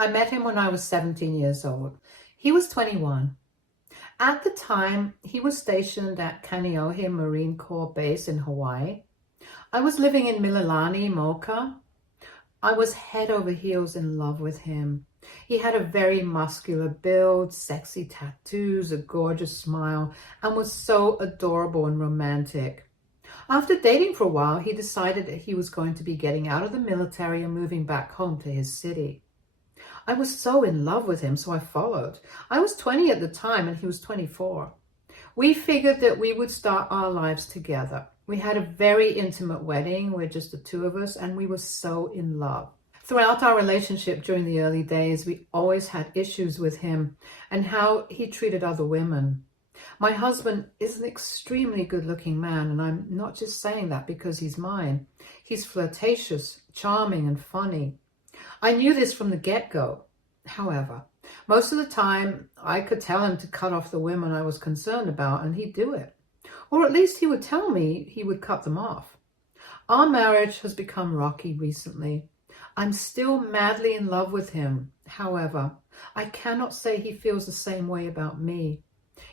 I met him when I was 17 years old. He was 21. At the time, he was stationed at Kaneohe Marine Corps Base in Hawaii. I was living in Mililani, Mocha. I was head over heels in love with him. He had a very muscular build, sexy tattoos, a gorgeous smile, and was so adorable and romantic. After dating for a while, he decided that he was going to be getting out of the military and moving back home to his city. I was so in love with him, so I followed. I was 20 at the time and he was 24. We figured that we would start our lives together. We had a very intimate wedding with just the two of us, and we were so in love. Throughout our relationship during the early days, we always had issues with him and how he treated other women. My husband is an extremely good-looking man, and I'm not just saying that because he's mine. He's flirtatious, charming, and funny. I knew this from the get-go. However, most of the time, I could tell him to cut off the women I was concerned about, and he'd do it. Or at least he would tell me he would cut them off. Our marriage has become rocky recently. I'm still madly in love with him. However, I cannot say he feels the same way about me.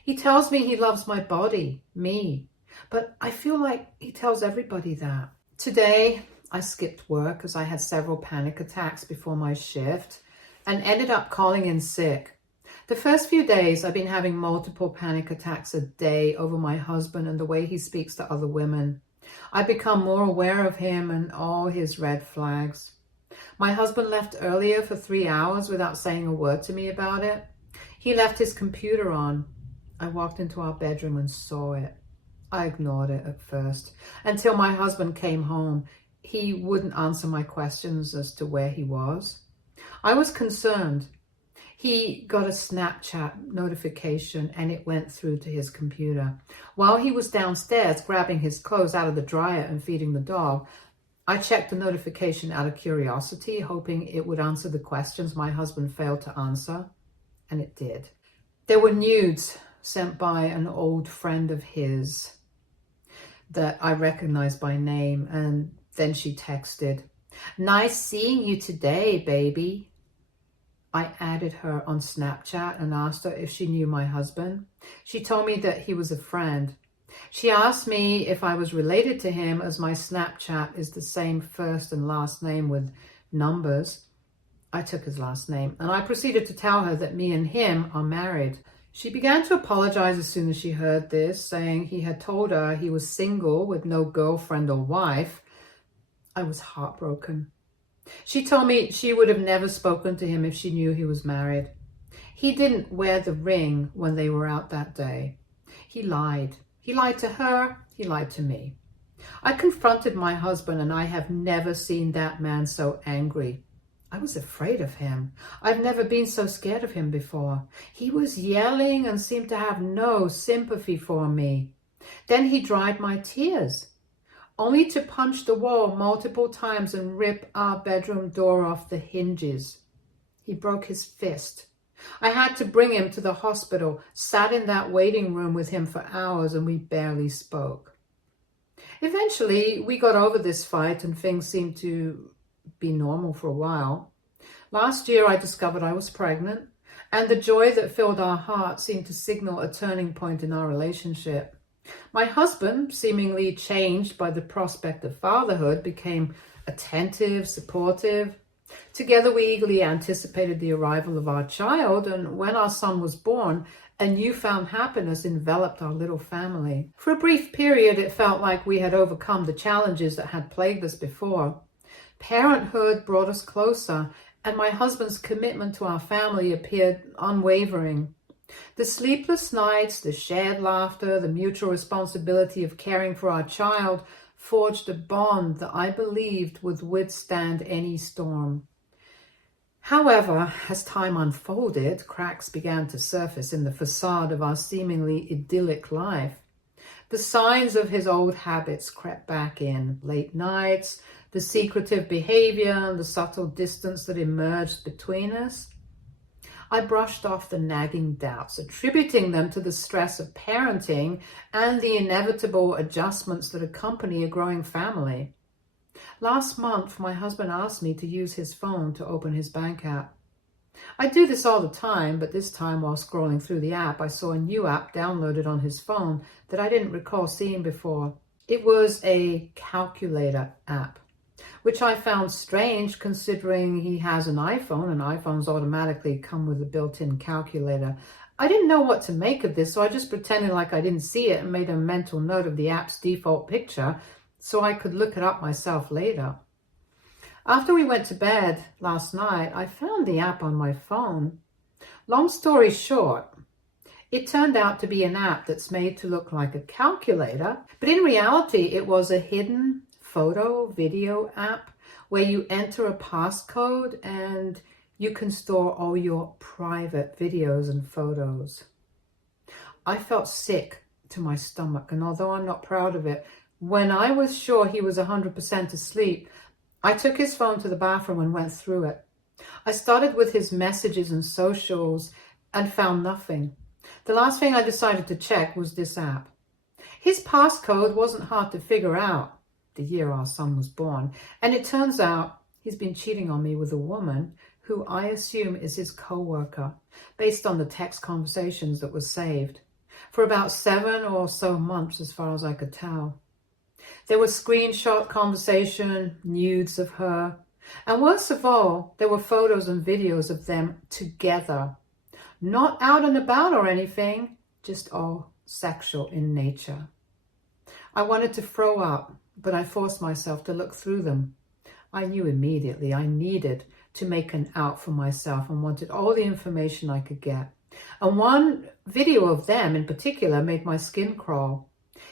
He tells me he loves my body, me, but I feel like he tells everybody that. Today, I skipped work as I had several panic attacks before my shift and ended up calling in sick. The first few days, I've been having multiple panic attacks a day over my husband and the way he speaks to other women. I've become more aware of him and all his red flags. My husband left earlier for 3 hours without saying a word to me about it. He left his computer on. I walked into our bedroom and saw it. I ignored it at first until my husband came home. He wouldn't answer my questions as to where he was. I was concerned. He got a Snapchat notification and it went through to his computer. While he was downstairs grabbing his clothes out of the dryer and feeding the dog, I checked the notification out of curiosity, hoping it would answer the questions my husband failed to answer, and it did. There were nudes sent by an old friend of his that I recognized by name, and then she texted, "Nice seeing you today, baby." I added her on Snapchat and asked her if she knew my husband. She told me that he was a friend. She asked me if I was related to him, as my Snapchat is the same first and last name with numbers. I took his last name, and I proceeded to tell her that me and him are married. She began to apologize as soon as she heard this, saying he had told her he was single with no girlfriend or wife. I was heartbroken. She told me she would have never spoken to him if she knew he was married. He didn't wear the ring when they were out that day. He lied. He lied to her. He lied to me. I confronted my husband, and I have never seen that man so angry. I was afraid of him. I've never been so scared of him before. He was yelling and seemed to have no sympathy for me. Then he dried my tears, only to punch the wall multiple times and rip our bedroom door off the hinges. He broke his fist. I had to bring him to the hospital, sat in that waiting room with him for hours, and we barely spoke. Eventually, we got over this fight and things seemed to be normal for a while. Last year, I discovered I was pregnant, and the joy that filled our heart seemed to signal a turning point in our relationship. My husband, seemingly changed by the prospect of fatherhood, became attentive, supportive. Together, we eagerly anticipated the arrival of our child, and when our son was born, a newfound happiness enveloped our little family. For a brief period, it felt like we had overcome the challenges that had plagued us before. Parenthood brought us closer, and my husband's commitment to our family appeared unwavering. The sleepless nights, the shared laughter, the mutual responsibility of caring for our child forged a bond that I believed would withstand any storm. However, as time unfolded, cracks began to surface in the facade of our seemingly idyllic life. The signs of his old habits crept back in: late nights, the secretive behavior, and the subtle distance that emerged between us. I brushed off the nagging doubts, attributing them to the stress of parenting and the inevitable adjustments that accompany a growing family. Last month, my husband asked me to use his phone to open his bank app. I do this all the time, but this time while scrolling through the app, I saw a new app downloaded on his phone that I didn't recall seeing before. It was a calculator app, which I found strange considering he has an iPhone and iPhones automatically come with a built-in calculator. I didn't know what to make of this, so I just pretended like I didn't see it and made a mental note of the app's default picture so I could look it up myself later. After we went to bed last night, I found the app on my phone. Long story short, it turned out to be an app that's made to look like a calculator, but in reality, it was a hidden photo video app where you enter a passcode and you can store all your private videos and photos. I felt sick to my stomach, and although I'm not proud of it, when I was sure he was 100% asleep, I took his phone to the bathroom and went through it. I started with his messages and socials and found nothing. The last thing I decided to check was this app. His passcode wasn't hard to figure out, the year our son was born, and it turns out he's been cheating on me with a woman who I assume is his co-worker, based on the text conversations that were saved, for about 7 or so months as far as I could tell. There were screenshot conversation, nudes of her, and worst of all, there were photos and videos of them together. Not out and about or anything, just all sexual in nature. I wanted to throw up, but I forced myself to look through them. I knew immediately I needed to make an out for myself and wanted all the information I could get. And one video of them in particular made my skin crawl.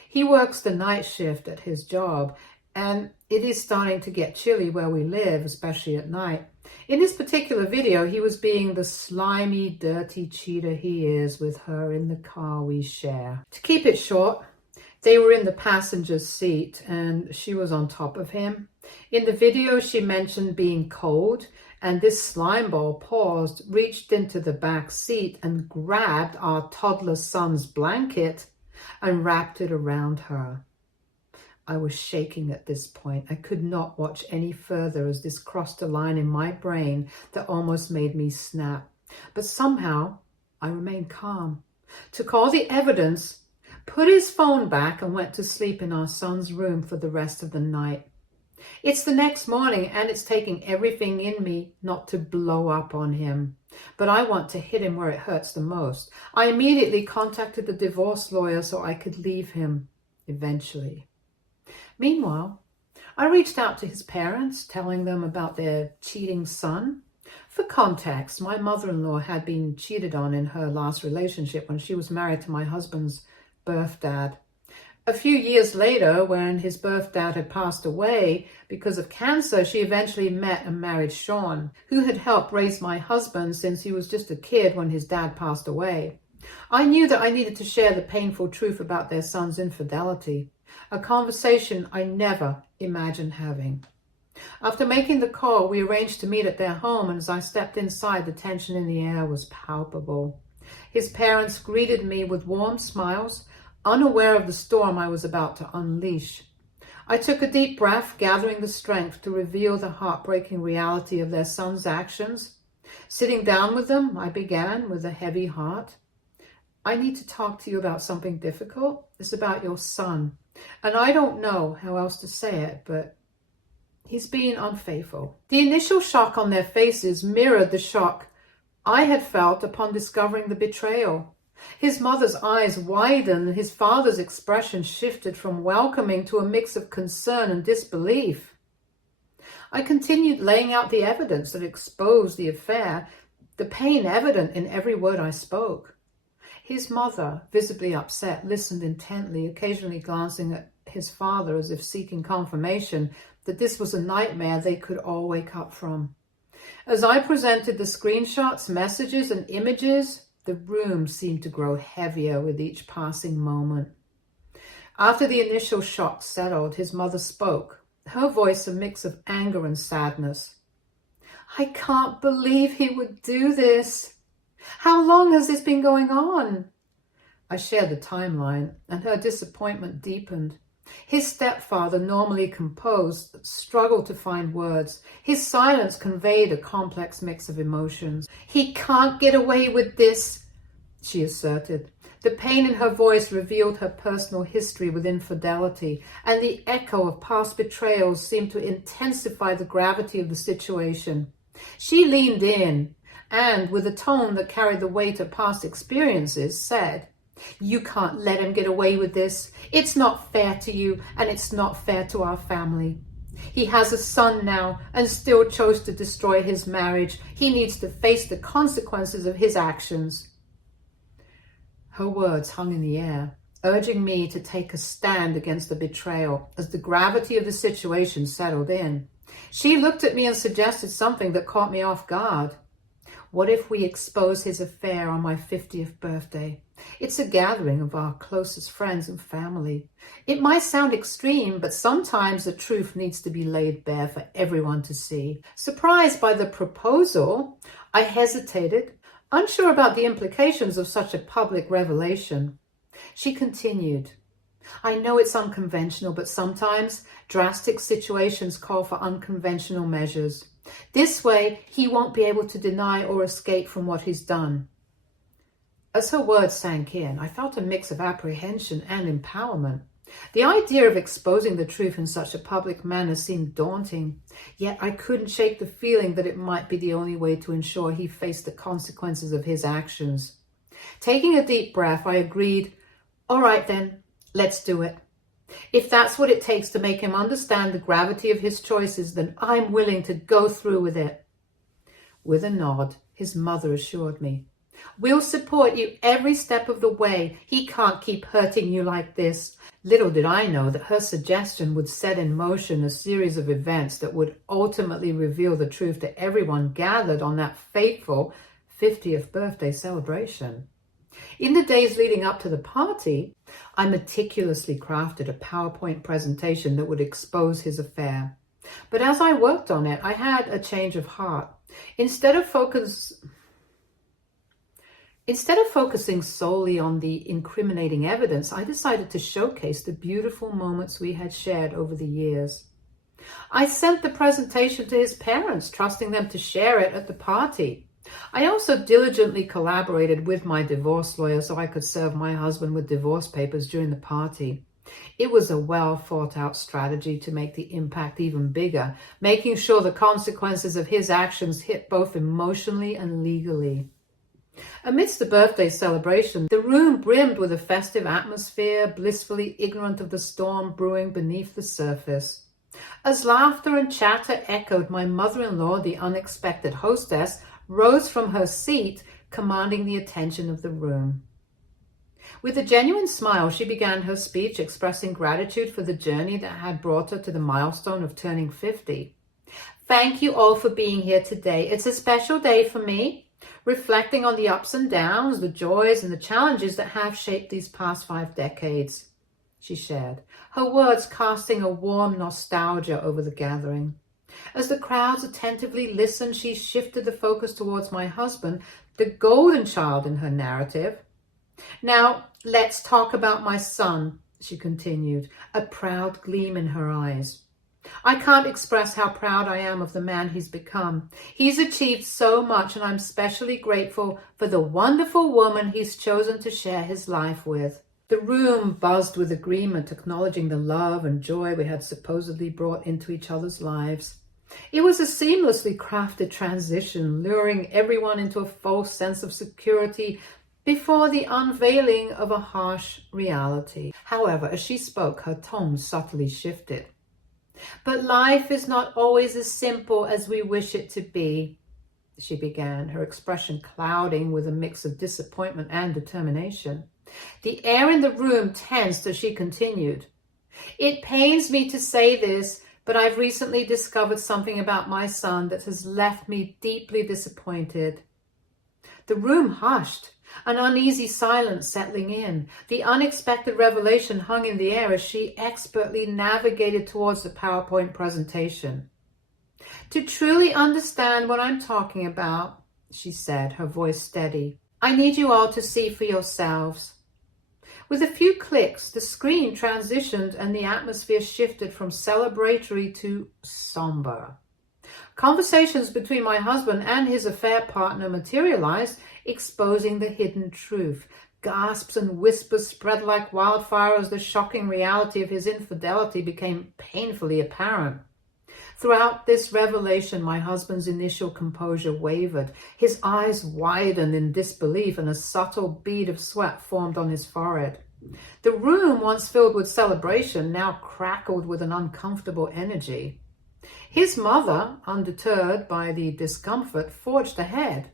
He works the night shift at his job, and it is starting to get chilly where we live, especially at night. In this particular video, he was being the slimy, dirty cheater he is with her in the car we share. To keep it short, they were in the passenger's seat and she was on top of him. In the video, she mentioned being cold, and this slimeball paused, reached into the back seat and grabbed our toddler son's blanket and wrapped it around her. I was shaking at this point. I could not watch any further as this crossed a line in my brain that almost made me snap. But somehow I remained calm, took all the evidence, put his phone back and went to sleep in our son's room for the rest of the night. It's the next morning and it's taking everything in me not to blow up on him. But I want to hit him where it hurts the most. I immediately contacted the divorce lawyer so I could leave him eventually. Meanwhile, I reached out to his parents, telling them about their cheating son. For context, my mother-in-law had been cheated on in her last relationship when she was married to my husband's birth dad. A few years later, when his birth dad had passed away because of cancer, she eventually met and married Sean, who had helped raise my husband since he was just a kid when his dad passed away. I knew that I needed to share the painful truth about their son's infidelity, a conversation I never imagined having. After making the call, we arranged to meet at their home, and as I stepped inside, the tension in the air was palpable. His parents greeted me with warm smiles, unaware of the storm I was about to unleash. I took a deep breath, gathering the strength to reveal the heartbreaking reality of their son's actions. Sitting down with them, I began with a heavy heart. I need to talk to you about something difficult. It's about your son. And I don't know how else to say it, but he's being unfaithful. The initial shock on their faces mirrored the shock I had felt upon discovering the betrayal. His mother's eyes widened, and his father's expression shifted from welcoming to a mix of concern and disbelief. I continued laying out the evidence that exposed the affair, the pain evident in every word I spoke. His mother, visibly upset, listened intently, occasionally glancing at his father as if seeking confirmation that this was a nightmare they could all wake up from. As I presented the screenshots, messages, and images, the room seemed to grow heavier with each passing moment. After the initial shock settled, his mother spoke, her voice a mix of anger and sadness. I can't believe he would do this. How long has this been going on? I shared the timeline, and her disappointment deepened. His stepfather, normally composed, struggled to find words. His silence conveyed a complex mix of emotions. "He can't get away with this," she asserted. The pain in her voice revealed her personal history with infidelity, and the echo of past betrayals seemed to intensify the gravity of the situation. She leaned in and, with a tone that carried the weight of past experiences, said, "You can't let him get away with this. It's not fair to you, and it's not fair to our family. He has a son now and still chose to destroy his marriage. He needs to face the consequences of his actions." Her words hung in the air, urging me to take a stand against the betrayal as the gravity of the situation settled in. She looked at me and suggested something that caught me off guard. "What if we expose his affair on my 50th birthday? It's a gathering of our closest friends and family. It might sound extreme, but sometimes the truth needs to be laid bare for everyone to see." Surprised by the proposal, I hesitated, unsure about the implications of such a public revelation. She continued, "I know it's unconventional, but sometimes drastic situations call for unconventional measures. This way, he won't be able to deny or escape from what he's done." As her words sank in, I felt a mix of apprehension and empowerment. The idea of exposing the truth in such a public manner seemed daunting, yet I couldn't shake the feeling that it might be the only way to ensure he faced the consequences of his actions. Taking a deep breath, I agreed, "All right then, let's do it. If that's what it takes to make him understand the gravity of his choices, then I'm willing to go through with it." With a nod, his mother assured me, "We'll support you every step of the way. He can't keep hurting you like this." Little did I know that her suggestion would set in motion a series of events that would ultimately reveal the truth to everyone gathered on that fateful 50th birthday celebration. In the days leading up to the party, I meticulously crafted a PowerPoint presentation that would expose his affair. But as I worked on it, I had a change of heart. Instead of focusing solely on the incriminating evidence, I decided to showcase the beautiful moments we had shared over the years. I sent the presentation to his parents, trusting them to share it at the party. I also diligently collaborated with my divorce lawyer so I could serve my husband with divorce papers during the party. It was a well thought out strategy to make the impact even bigger, making sure the consequences of his actions hit both emotionally and legally. Amidst the birthday celebration, the room brimmed with a festive atmosphere, blissfully ignorant of the storm brewing beneath the surface. As laughter and chatter echoed, my mother-in-law, the unexpected hostess, rose from her seat, commanding the attention of the room. With a genuine smile, she began her speech, expressing gratitude for the journey that had brought her to the milestone of turning 50. "Thank you all for being here today. It's a special day for me. Reflecting on the ups and downs, the joys and the challenges that have shaped these past 5 decades, she shared, her words casting a warm nostalgia over the gathering. As the crowds attentively listened, she shifted the focus towards my husband, the golden child in her narrative. "Now, let's talk about my son," she continued, a proud gleam in her eyes. "I can't express how proud I am of the man he's become. He's achieved so much, and I'm especially grateful for the wonderful woman he's chosen to share his life with." The room buzzed with agreement, acknowledging the love and joy we had supposedly brought into each other's lives. It was a seamlessly crafted transition, luring everyone into a false sense of security before the unveiling of a harsh reality. However, as she spoke, her tone subtly shifted. "But life is not always as simple as we wish it to be," she began, her expression clouding with a mix of disappointment and determination. The air in the room tensed as she continued. "It pains me to say this, but I've recently discovered something about my son that has left me deeply disappointed." The room hushed, an uneasy silence settling in. The unexpected revelation hung in the air as she expertly navigated towards the PowerPoint presentation. "To truly understand what I'm talking about," she said, her voice steady, "I need you all to see for yourselves. With a few clicks, the screen transitioned and the atmosphere shifted from celebratory to somber. Conversations between my husband and his affair partner materialized, exposing the hidden truth. Gasps and whispers spread like wildfire as the shocking reality of his infidelity became painfully apparent. Throughout this revelation, my husband's initial composure wavered. His eyes widened in disbelief and a subtle bead of sweat formed on his forehead. The room, once filled with celebration, now crackled with an uncomfortable energy. His mother, undeterred by the discomfort, forged ahead.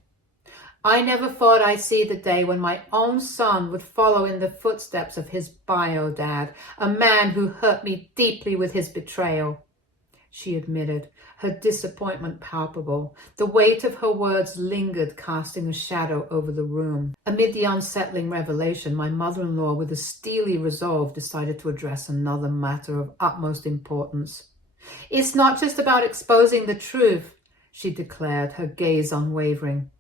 I never thought I'd see the day when my own son would follow in the footsteps of his bio dad, a man who hurt me deeply with his betrayal. She admitted, her disappointment palpable. The weight of her words lingered, casting a shadow over the room. Amid the unsettling revelation, my mother-in-law, with a steely resolve, decided to address another matter of utmost importance. It's not just about exposing the truth, she declared, her gaze unwavering.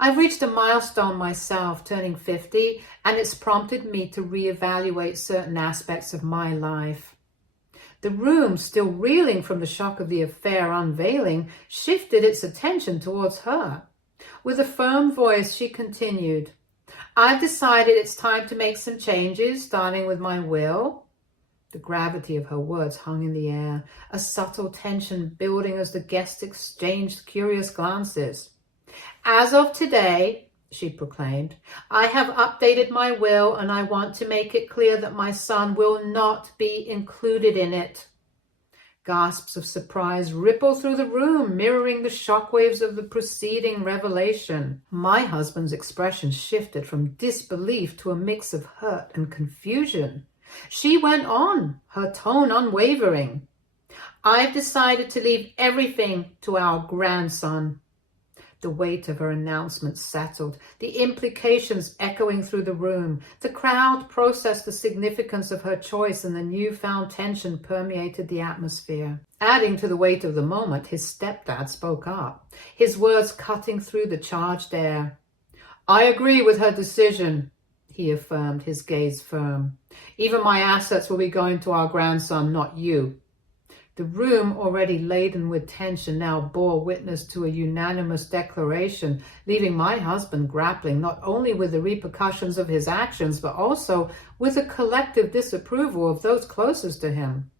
I've reached a milestone myself, turning 50, and it's prompted me to reevaluate certain aspects of my life. The room, still reeling from the shock of the affair unveiling, shifted its attention towards her. With a firm voice, she continued, I've decided it's time to make some changes, starting with my will. The gravity of her words hung in the air, a subtle tension building as the guests exchanged curious glances. As of today, she proclaimed, I have updated my will and I want to make it clear that my son will not be included in it. Gasps of surprise rippled through the room, mirroring the shockwaves of the preceding revelation. My husband's expression shifted from disbelief to a mix of hurt and confusion. She went on, her tone unwavering. I've decided to leave everything to our grandson. The weight of her announcement settled, the implications echoing through the room. The crowd processed the significance of her choice, and the newfound tension permeated the atmosphere. Adding to the weight of the moment, his stepdad spoke up, his words cutting through the charged air. I agree with her decision, he affirmed, his gaze firm. Even my assets will be going to our grandson, not you. The room, already laden with tension, now bore witness to a unanimous declaration, leaving my husband grappling not only with the repercussions of his actions, but also with a collective disapproval of those closest to him.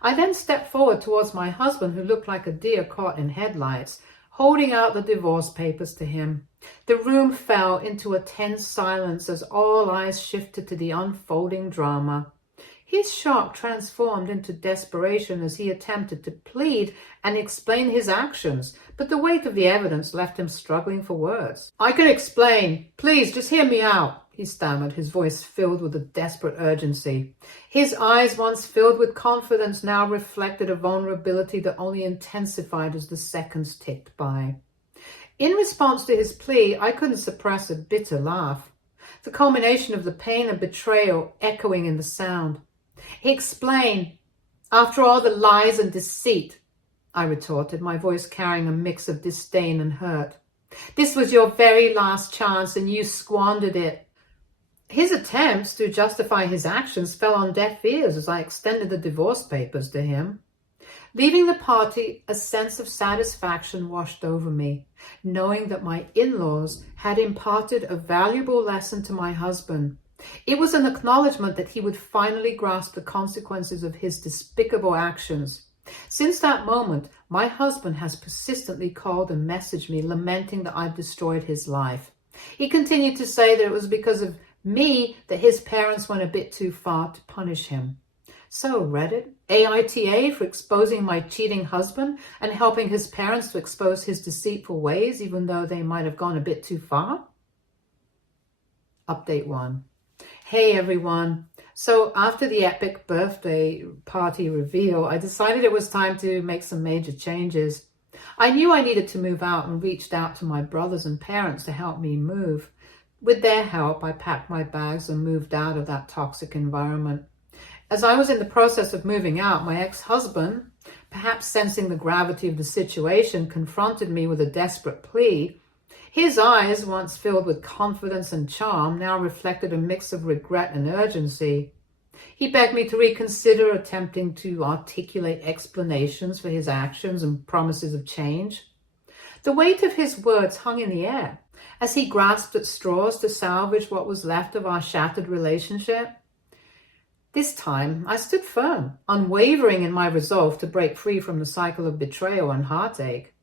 I then stepped forward towards my husband, who looked like a deer caught in headlights, holding out the divorce papers to him. The room fell into a tense silence as all eyes shifted to the unfolding drama. His shock transformed into desperation as he attempted to plead and explain his actions, but the weight of the evidence left him struggling for words. I can explain. Please, just hear me out, he stammered, his voice filled with a desperate urgency. His eyes, once filled with confidence, now reflected a vulnerability that only intensified as the seconds ticked by. In response to his plea, I couldn't suppress a bitter laugh, the culmination of the pain and betrayal echoing in the sound. Explain. After all the lies and deceit, I retorted, my voice carrying a mix of disdain and hurt. This was your very last chance and you squandered it. His attempts to justify his actions fell on deaf ears as I extended the divorce papers to him. Leaving the party, a sense of satisfaction washed over me, knowing that my in-laws had imparted a valuable lesson to my husband. It was an acknowledgement that he would finally grasp the consequences of his despicable actions. Since that moment, my husband has persistently called and messaged me, lamenting that I've destroyed his life. He continued to say that it was because of me that his parents went a bit too far to punish him. So, Reddit, aita for exposing my cheating husband and helping his parents to expose his deceitful ways, even though they might have gone a bit too far? Update 1. Hey everyone. So after the epic birthday party reveal, I decided it was time to make some major changes. I knew I needed to move out and reached out to my brothers and parents to help me move. With their help, I packed my bags and moved out of that toxic environment. As I was in the process of moving out, my ex-husband, perhaps sensing the gravity of the situation, confronted me with a desperate plea. His eyes, once filled with confidence and charm, now reflected a mix of regret and urgency. He begged me to reconsider, attempting to articulate explanations for his actions and promises of change. The weight of his words hung in the air as he grasped at straws to salvage what was left of our shattered relationship. This time, I stood firm, unwavering in my resolve to break free from the cycle of betrayal and heartache.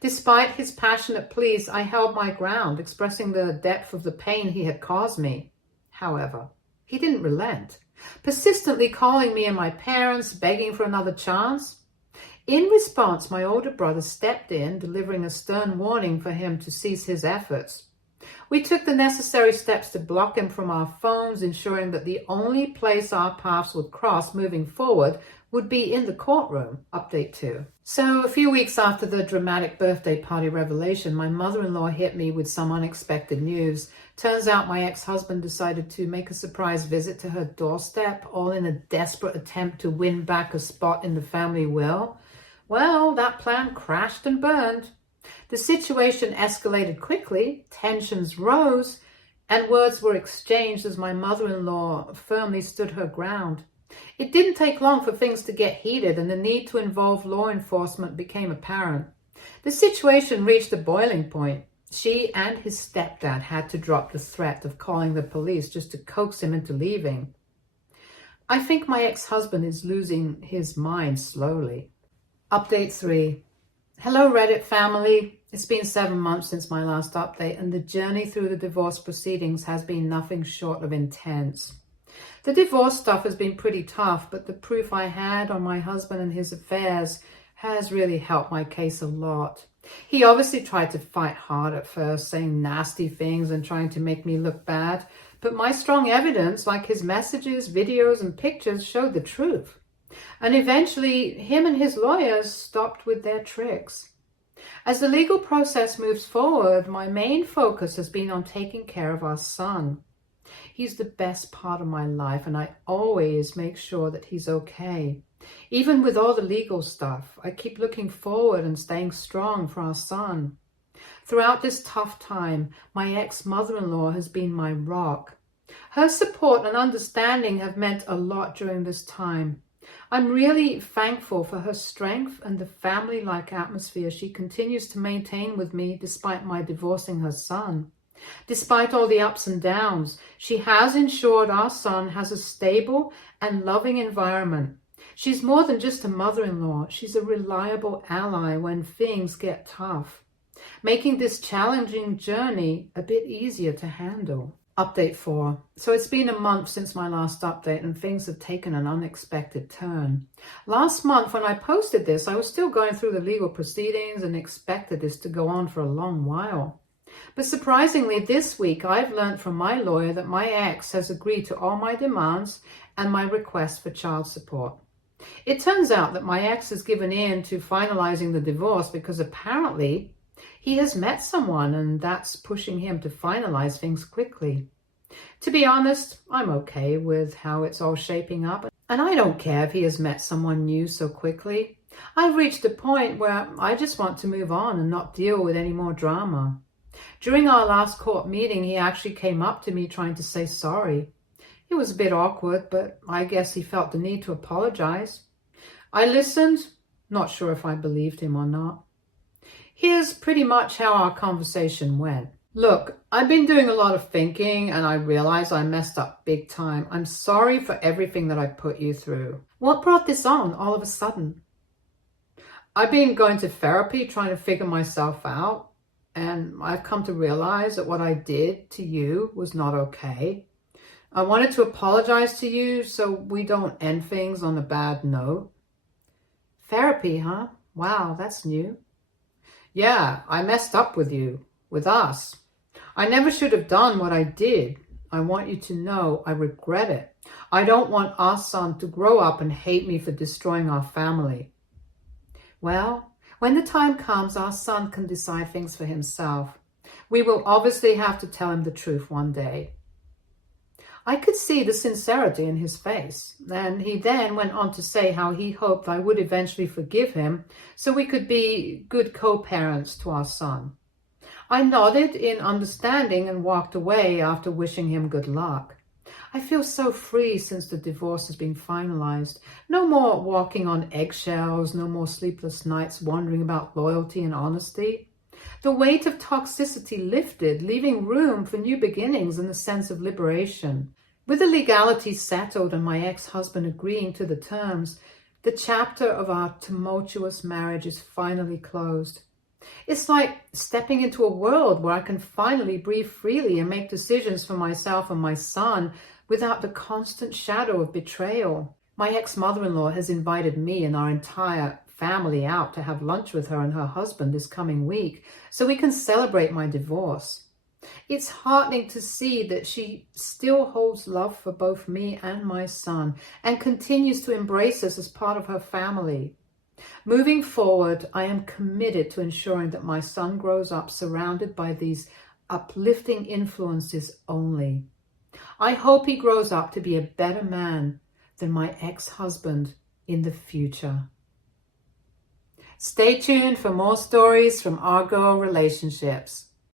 Despite his passionate pleas, I held my ground, expressing the depth of the pain he had caused me. However, he didn't relent, persistently calling me and my parents, begging for another chance. In response, my older brother stepped in, delivering a stern warning for him to cease his efforts. We took the necessary steps to block him from our phones, ensuring that the only place our paths would cross moving forward would be in the courtroom. Update 2. So a few weeks after the dramatic birthday party revelation, my mother-in-law hit me with some unexpected news. Turns out my ex-husband decided to make a surprise visit to her doorstep, all in a desperate attempt to win back a spot in the family will. Well, that plan crashed and burned. The situation escalated quickly, tensions rose, and words were exchanged as my mother-in-law firmly stood her ground. It didn't take long for things to get heated, and the need to involve law enforcement became apparent. The situation reached a boiling point. She and his stepdad had to drop the threat of calling the police just to coax him into leaving. I think my ex-husband is losing his mind slowly. Update 3. Hello, Reddit family. It's been 7 months since my last update, and the journey through the divorce proceedings has been nothing short of intense. The divorce stuff has been pretty tough, but the proof I had on my husband and his affairs has really helped my case a lot. He obviously tried to fight hard at first, saying nasty things and trying to make me look bad, but my strong evidence, like his messages, videos, and pictures, showed the truth. And eventually, him and his lawyers stopped with their tricks. As the legal process moves forward, my main focus has been on taking care of our son. He's the best part of my life, and I always make sure that he's okay. Even with all the legal stuff, I keep looking forward and staying strong for our son. Throughout this tough time, my ex-mother-in-law has been my rock. Her support and understanding have meant a lot during this time. I'm really thankful for her strength and the family-like atmosphere she continues to maintain with me despite my divorcing her son. Despite all the ups and downs, she has ensured our son has a stable and loving environment. She's more than just a mother-in-law. She's a reliable ally when things get tough, making this challenging journey a bit easier to handle. Update 4. So it's been a month since my last update, and things have taken an unexpected turn. Last month when I posted this, I was still going through the legal proceedings and expected this to go on for a long while. But surprisingly, this week I've learned from my lawyer that my ex has agreed to all my demands and my request for child support. It turns out that my ex has given in to finalizing the divorce because apparently he has met someone, and that's pushing him to finalize things quickly. To be honest, I'm okay with how it's all shaping up, and I don't care if he has met someone new so quickly. I've reached a point where I just want to move on and not deal with any more drama. During our last court meeting, he actually came up to me trying to say sorry. It was a bit awkward, but I guess he felt the need to apologize. I listened, not sure if I believed him or not. Here's pretty much how our conversation went. Look, I've been doing a lot of thinking, and I realize I messed up big time. I'm sorry for everything that I put you through. What brought this on all of a sudden? I've been going to therapy trying to figure myself out, and I've come to realize that what I did to you was not okay. I wanted to apologize to you so we don't end things on a bad note. Therapy, huh? Wow, that's new. Yeah, I messed up with you, with us. I never should have done what I did. I want you to know I regret it. I don't want our son to grow up and hate me for destroying our family. Well, when the time comes, our son can decide things for himself. We will obviously have to tell him the truth one day. I could see the sincerity in his face, and he then went on to say how he hoped I would eventually forgive him so we could be good co-parents to our son. I nodded in understanding and walked away after wishing him good luck. I feel so free since the divorce has been finalized. No more walking on eggshells, no more sleepless nights wondering about loyalty and honesty. The weight of toxicity lifted, leaving room for new beginnings and a sense of liberation. With the legalities settled and my ex-husband agreeing to the terms, the chapter of our tumultuous marriage is finally closed. It's like stepping into a world where I can finally breathe freely and make decisions for myself and my son without the constant shadow of betrayal. My ex-mother-in-law has invited me and our entire family out to have lunch with her and her husband this coming week so we can celebrate my divorce. It's heartening to see that she still holds love for both me and my son and continues to embrace us as part of her family. Moving forward, I am committed to ensuring that my son grows up surrounded by these uplifting influences only. I hope he grows up to be a better man than my ex-husband in the future. Stay tuned for more stories from Argo Relationships.